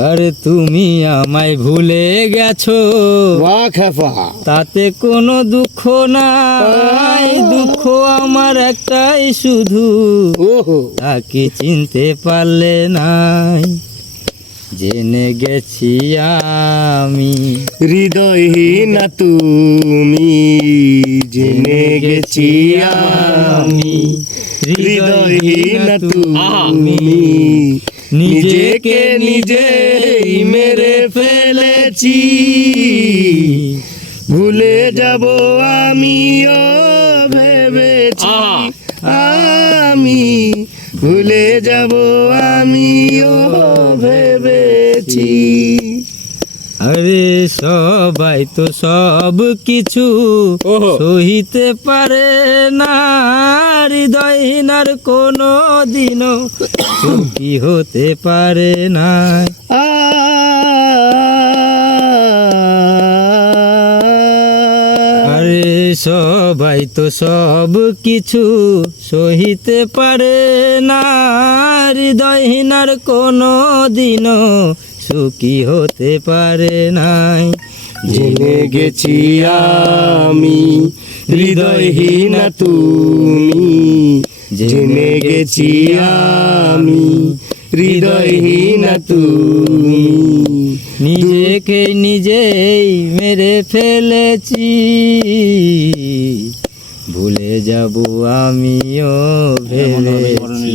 আরে তুমি আমায় ভুলে গেছো, বাহ খেপা, তাতে কোনো দুঃখ নাই। দুঃখ আমার একটাই শুধু, ওহো তাকে চিনতে পারলে নাই। জেনে গেছি আমি, হৃদয়হীন তুমি, জেনে গেছি আমি হৃদয়হীন তুমি, নিজেকে নিজেই মেরে ফেলেছি। ভুলে যাব আমিও ভেবেছি, আমি ভুলে যাব আমিও ভেবেছি। আরে সবাই তো সব কিছু সহিতে পারে না, হৃদয়হীনার কোনো দিনও সুখী হতে পারে না। আরে সবাই তো সব কিছু সহিতে পারে না, হৃদয়হীনার কোনো দিনও সুখী হতে পারে নাই। জেনে গেছি আমি হৃদয়হীন তুমি, জেনে গেছি আমি হৃদয়হীন তুমি, নিজেকে নিজেই মেরে ফেলেছি। ভুলে যাব আমিও ভেবেছি।